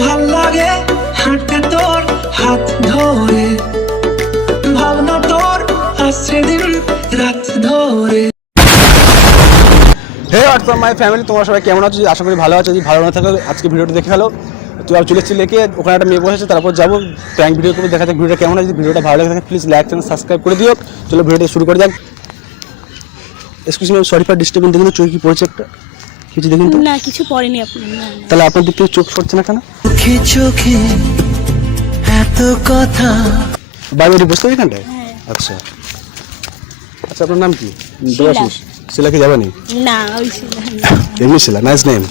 ভাল লাগে হাঁটতে তোর হাত ধরে, ভাবনা তোর আসছে দিন রাত ধরে। হে হোয়াটসঅ্যাপ মাই ফ্যামিলি, তোমরা সবাই কেমন আছো? আশা করি ভালো আছো। যদি ভালো না থাকো আজকে ভিডিওটা দেখে ফেলো। তুই আর চলে এসেছি লেকে, ওখানে একটা মেয়ে বসেছে, তারপর যাবো প্র্যাঙ্ক ভিডিও করে দেখা যাক ভিডিওটা কেমন আছে। যদি ভিডিওটা ভালো লাগে থাকে প্লিজ লাইক চ্যানেল সাবস্ক্রাইব করে দিও। চলো ভিডিওটা শুরু করে যাক। Excuse me, sorry for disturbing. দেখুন চোখ কি পড়েছে একটা, কিছু দেখুন তো। না কিছু পড়েনি আপনি। তাহলে আপনার দিক থেকে চোখ সরছে না কেন? চোখে চোখে এত কথা। বাইরে বসতে হবে এখানটায়? আচ্ছা আচ্ছা, আপনার নাম কি? দেবাশিস। শিলা কি যাবেনি? না ওই শিলা এমনি শিলা, নাইস নেম।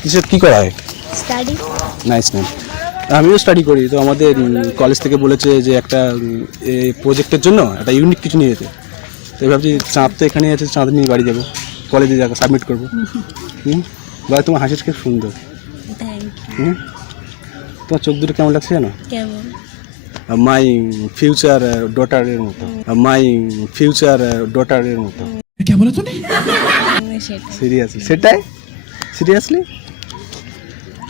কিসের কি করা হয়? স্টাডি। Nice name. আমিও স্টাডি করি, তো আমাদের কলেজ থেকে বলেছে যে একটা প্রজেক্টের জন্য একটা ইউনিক কিছু নিয়ে যেতে। তো ভাবছি চাঁদ তো এখানে আছে, চাঁদ নিয়ে বাড়ি যাবো, কলেজে যাবো, সাবমিট করবো। ভাই তোমার হাসিটা খুব সুন্দর। তোমার চোখ দুটো কেমন লাগছে জানো? কেমন? মাই ফিউচার ডটারের মতো, মাই ফিউচার ডটারের মতো। কে বলে তুমি? সিরিয়াসলি? সেটাই সিরিয়াসলি?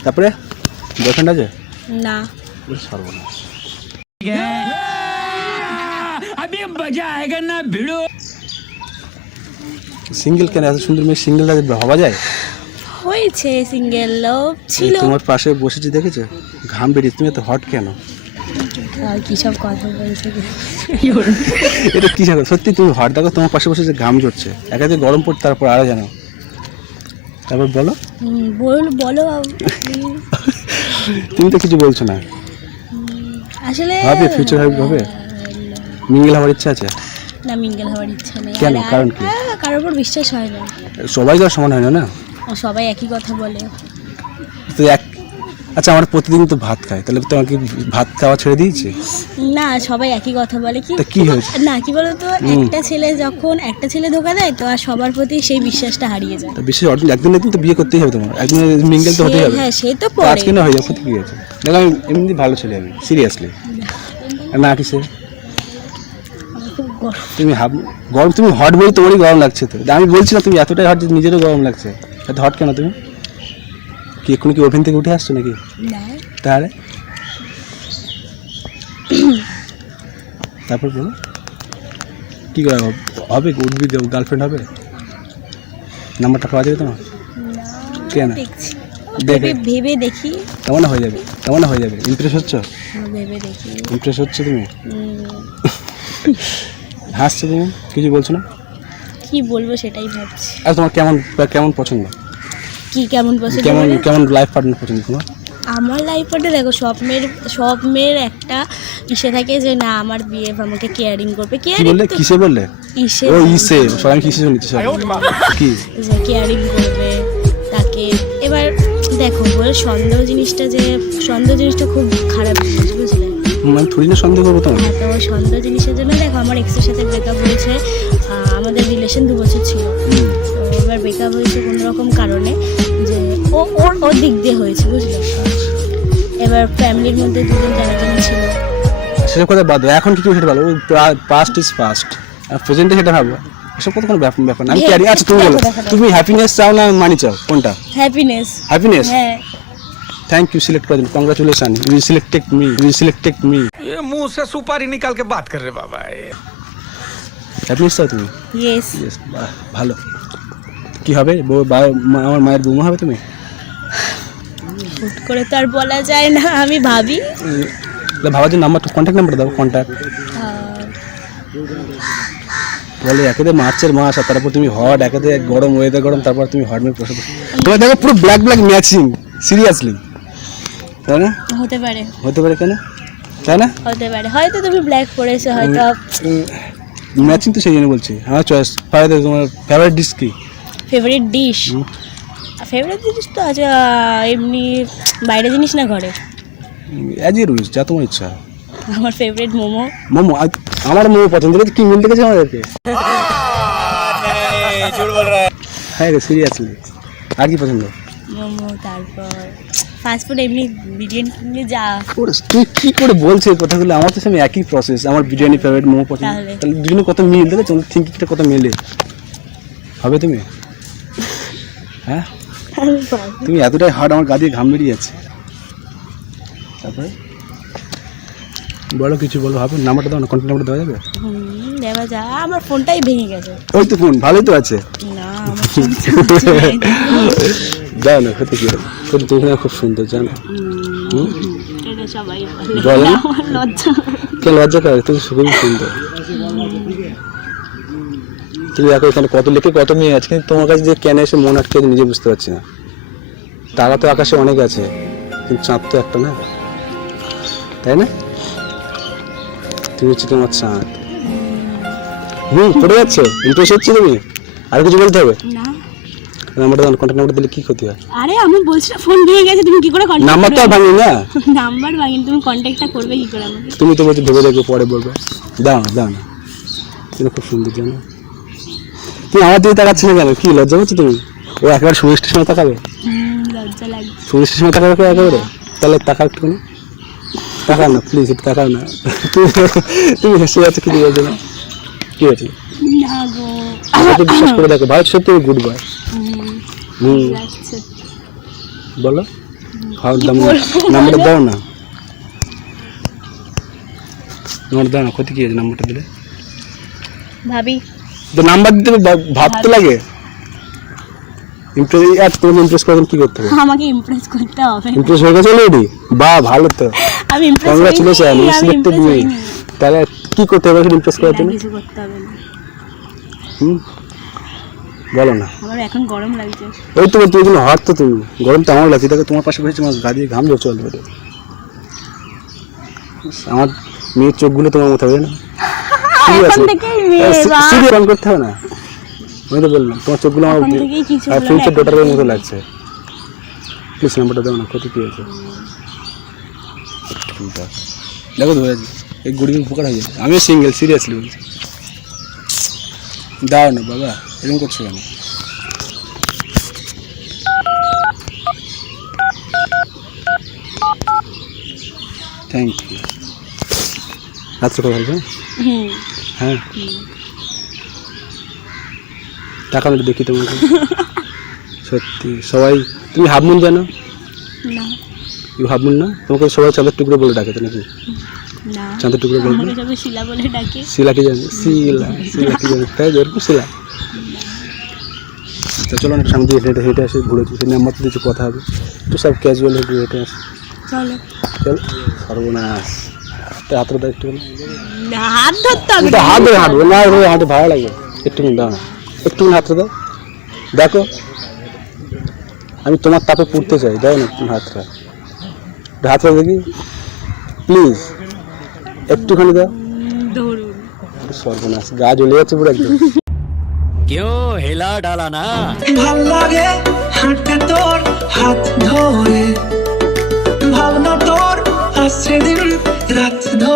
তারপরে বয়ফ্রেন্ড আছে? না। সর্বনাশ। সিঙ্গেল কেন? এত সুন্দর মেয়ে সিঙ্গেল ভাবা যায়? হয়েছে সিঙ্গেল ছিল। তোমার পাশে বসেছি দেখেছো, ঘাম বেরিয়ে, তুমি এত হট কেন? কি সব কথা বলছে? এটা কি জানো? সত্যি তুমি হট, দেখো তোমার পাশে বসেছে, ঘাম ঝরছে, একাতে গরম পড়ছে, তারপর আরো জানো। তারপর বলো। বলো তুমি তো কিছু বলছো না। আসলে ভাবে ফিউচার হবে, মিঙ্গেল হওয়ার ইচ্ছা আছে? না, মিঙ্গেল হওয়ার ইচ্ছা নেই। কেন? কারণ কি? কারোর উপর বিশ্বাস হয় না। সবাই তো আর সমান হয় না না। সবাই একই কথা বলে। তো আচ্ছা, আমরা প্রতিদিন তো ভাত খাই, তাহলে তোমাকে ভাত খাওয়া ছেড়ে দিয়েছে? না, সবাই একই কথা বলে। কি হয়েছে? না, কি বলতো, একটা ছেলে যখন একটা ছেলে ধোকা দেয় তো আর সবার প্রতি সেই বিশ্বাসটা হারিয়ে যায়। বিশেষ একদিন একদিন তো বিয়ে করতেই হবে তোমার, একদিন মিঙ্গেল তো হতেই হবে। হ্যাঁ, সে তো পরে। আজকে না হয়ে যাবে, কি আছে? দেখো আমি এমনি ভালো ছেলে, আমি সিরিয়াসলি না কিসে। তুমি গরম, তুমি হট বই, তোমারই গরম লাগছে তো। আমি বলছি না তুমি এতটাই হট যে নিজেরও গরম লাগছে। এত হট কেন তুমি? কি এক্ষুনি কি ওভেন থেকে উঠে আসছো নাকি? না। তাহলে তারপর বলো কি করা হবে? উঠবি, গার্লফ্রেন্ড হবে? নাম্বারটা পাওয়া যাবে তোমার? কেন? ভেবে দেখি। কেমন হয়ে যাবে? কেমন হয়ে যাবে? ইমপ্রেস হচ্ছ? ভেবে দেখি। ইমপ্রেস হচ্ছে তুমি? হাসছো তুমি, কিছু বলছো না? কি বলবো সেটাই ভাবছি। আর তোমার কেমন কেমন পছন্দ? কি কেমন পছন্দ? কেমন লাইফ পার্টনার পছন্দ তোমার? আমার লাইফ পার্টনার দেখো, সব মেয়ের একটা ইসে থাকে যে না আমার বিয়ে আমাকে কেয়ারিং করবে। কি বললে? কিসে বললে? ও ইসে, সবাই কিসে শুনেছি কি? যে কেয়ারিং করবে তাকে। এবার দেখো বলে সন্দেহ জিনিসটা খুব খারাপ জিনিস, বুঝলে? মানে থোড়ি না সন্দেহ করবো তোমার? হ্যাঁ, তো সন্দেহ জিনিসের জন্য দেখো আমার এক্সের সাথে ব্রেকআপ হয়েছে। আমাদের রিলেশন 2 বছর ছিল। তো এবার ব্রেকআপ হয়েছে কোনো রকম কারণে, যে ওর দিক দিয়ে হয়েছে, বুঝলে? এবার ফ্যামিলির মধ্যে দুজন জানাজানি ছিল। সেসব কথা বাদ দাও, এখন কিছু সেটা ভালো। পাস্ট ইজ পাস্ট, আর প্রেজেন্টে সেটা ভাবো। এসব কথা কোনো ব্যাপার না। আমি ক্যারি। আচ্ছা তুমি বলো, তুমি হ্যাপিনেস চাও না মানি চাও, কোনটা? হ্যাপিনেস। হ্যাঁ। थैंक यू सिलेक्ट कर दिया, कांग्रेचुलेशन, यू सिलेक्टेड मी। ये मुंह से सुपारी निकाल के बात कर रहे बाबा। হ্যাপিনেস চাও তুমি? ইয়েস। ভালো। কি হবে? আমার মায়ের বৌমা হবে তুমি? হুট করে তো আর বলা যায় না, আমি ভাবি। ভাবার যে নাম্বার, কন্ট্যাক্ট নাম্বার দাও। কন্ট্যাক্ট বলে একেতে মার্চের মাস, আর তারপর তুমি হট, একেতে গরম, ওয়েদার গরম, তারপর তুমি হট মেয়ে প্রশ্ন। তোমার দেখো পুরো ব্ল্যাক ম্যাচিং, সিরিয়াসলি, তাই না? হতে পারে কেন? তাই না? হতে পারে, হয়তো তুমি ব্ল্যাক পরেছো, হয়তো ম্যাচিং তো সেই জন্য বলছি। আমার চয়েস। তোমার ফেভারিট ডিশ কি? ফেভারিট ডিশ তো আছে এমনি, বাইরে জিনিস না ঘরে। অ্যাজ ইউ উইশ, যা তোমার ইচ্ছা। আমার ফেভারিট মোমো। আমার মোমো পছন্দ। কি মিলতে গেছে আমাদেরকে? হ্যাঁ রে, সিরিয়াসলি। আর কি পছন্দ? মোমো, তারপর ফাস্ট ফুড এমনি বিরিয়ানি যা। তুই কি করে বলছো এই কথাগুলো? আমার তো সেম একই প্রসেস। আমার বিরিয়ানি ফেভারিট, মোমো পছন্দ। তাহলে দুজনে কত মিল, দেখো তোমার থিঙ্কিংটা কত মেলে হবে। তুমি হ্যাঁ, তুমি এতটাই হার্ড, আমার গা দিয়ে ঘাম বেরিয়ে যাচ্ছে। তারপরে বলো কিছু বলো, হবে নাম্বারটা দাও না, কন্ট্যাক্ট নাম্বারটা দেওয়া যাবে? দেওয়া যায়, আমার ফোনটাই ভেঙে গেছে। ওই তো ফোন ভালোই তো আছে, না আমার ফোন চলছে না। দাও না, খেতে কি হবে, তুমি খুব সুন্দর জানো। এটা সবাই বলে, বলে না? আমার লজ্জা। কেন লজ্জা করে, তুমি খুবই সুন্দর। তুমি দেখো এখানে কত লেখে কত মেয়ে আছে, কিন্তু তোমার কাছে যে কেন এসে মন আটকে আছে নিজে বুঝতে পারছি না। তারা তো আকাশে অনেক আছে, কিন্তু চাঁদ তো একটা না, তাই না? তুমি হচ্ছে তোমার চাঁদ। করে যাচ্ছ, ইন্টারেস্ট হচ্ছে তুমি, আর কিছু বলতে হবে? না নাম্বারটা দাও, কন্ট্যাক্ট নাম্বার দিলে কি ক্ষতি হয়? আরে আমি বলছি না ফোন ভেঙে গেছে, তুমি কি করে কন্টাক্ট নাম্বার তো আর ভাঙি না, নাম্বার ভাঙিনি, তুমি কন্টাক্টটা করবে কি করে আমাকে? তুমি তো বলছো ভেবে দেখবে পরে বলবে। দাও না দাও না, তুমি খুব সুন্দর জানো। তুমি আমার দিকে তাকাচ্ছ না কেন, কি লজ্জা করছো তুমি? ও একেবারে সুমিষ্টির সময় তাকাবে, লজ্জা লাগছে। সুমিষ্টির সময় তাকাবে কেউ একেবারে? তাহলে টাকা একটু না, টাকা না প্লিজ, একটু টাকা না। তুমি হেসে যাচ্ছ, কি বলছো না, কি হয়েছে? না গো, সত্যি বিশ্বাস করে দেখো, ভারত সত্যি গুড বয়। লাগছে। বলো, খাওয়ার দাম নাম্বারটা দাও না, নাম্বারটা দাও না, ক্ষতি কি আছে নাম্বারটা দিলে? ভাবি তো নাম্বার দিতে ভাবতে লাগে, ইমপ্রেস তোমাকে ইমপ্রেস করেন কি করতে হবে? আমাকে ইমপ্রেস করতে হবে। ইমপ্রেস হয়ে গেছে অলরেডি, বাহ ভালো তো, আমি impress congratulation, you selected me. তাহলে কি করতে হবে ইমপ্রেস করার জন্য? কিছু করতে হবে না। বলো না। আমার এখন গরম লাগছে। ওই তো তুমি কিন্তু হট তো, তুমি গরম তো আমার লাগছে, দেখো তোমার পাশে বসে তোমার গা দিয়ে ঘাম ঝরছে অলরেডি। আমার মেয়ের চোখগুলো তোমার মতো হবে না, এখন থেকেই মেয়ে বা সিরিয়াস অন করতে হবে না, আমি তো বললাম তোমার চোখগুলো আমার এখন থেকেই কিছু বলে না, ফিউচার এখন ডটারের মতো থেকেই। লাগছে। প্লিজ নাম্বারটা দাও না, ক্ষতি কি আছে? দেখো ধরে আছি, এই গুড়ি উপকার হয়ে যাবে। আমিও সিঙ্গেল, সিরিয়াসলি বলছি, দাও না বাবা, এরকম করছো কেন? Thank you. রাত্রে কথা বলবে? হ্যাঁ, টাকা আমি দেখি তোমাকে। সত্যি সবাই, তুমি হাফমুন জানো? না ইউ হাফমুন না, তোমাকে সবাই চাঁদের টুকরো বলে ডাকে তো নাকি? না চাঁদের টুকরো বলবে? আমাকে সবাই শিলা বলে ডাকে। শিলা কি জানি, শিলা শিলা কি জানি, তাই এরকম শিলা। তো চলো না সামনে দিয়ে হেঁটে হেঁটে আসি, ঘুরে সেই নাম্বার তো কিছু কথা হবে, একটু সব ক্যাজুয়াল হেঁটে হেঁটে আসি। চলো চল, সর্বনাশ, তো হাতটা দাও একটু, না হাত ধরতে হবে না। হাত ধরে হাঁটবো না, হাঁটে ভালো লাগে, একটু দাও না, একটু হাতটা দাও, দেখো আমি তোমার তাপে পুড়তে চাই, দাও না তুমি হাতটা, হাতটা দেখি প্লিজ, একটুখানি দাও। ধরুন সর্বনাশ, গা জ্বলে যাচ্ছে পুরো একদম। क्यों हिला डाला ना? ভাল লাগে হাঁটতে তোর হাত ধরে, ভাবনা তোর আসছে দিন রাত ধরে।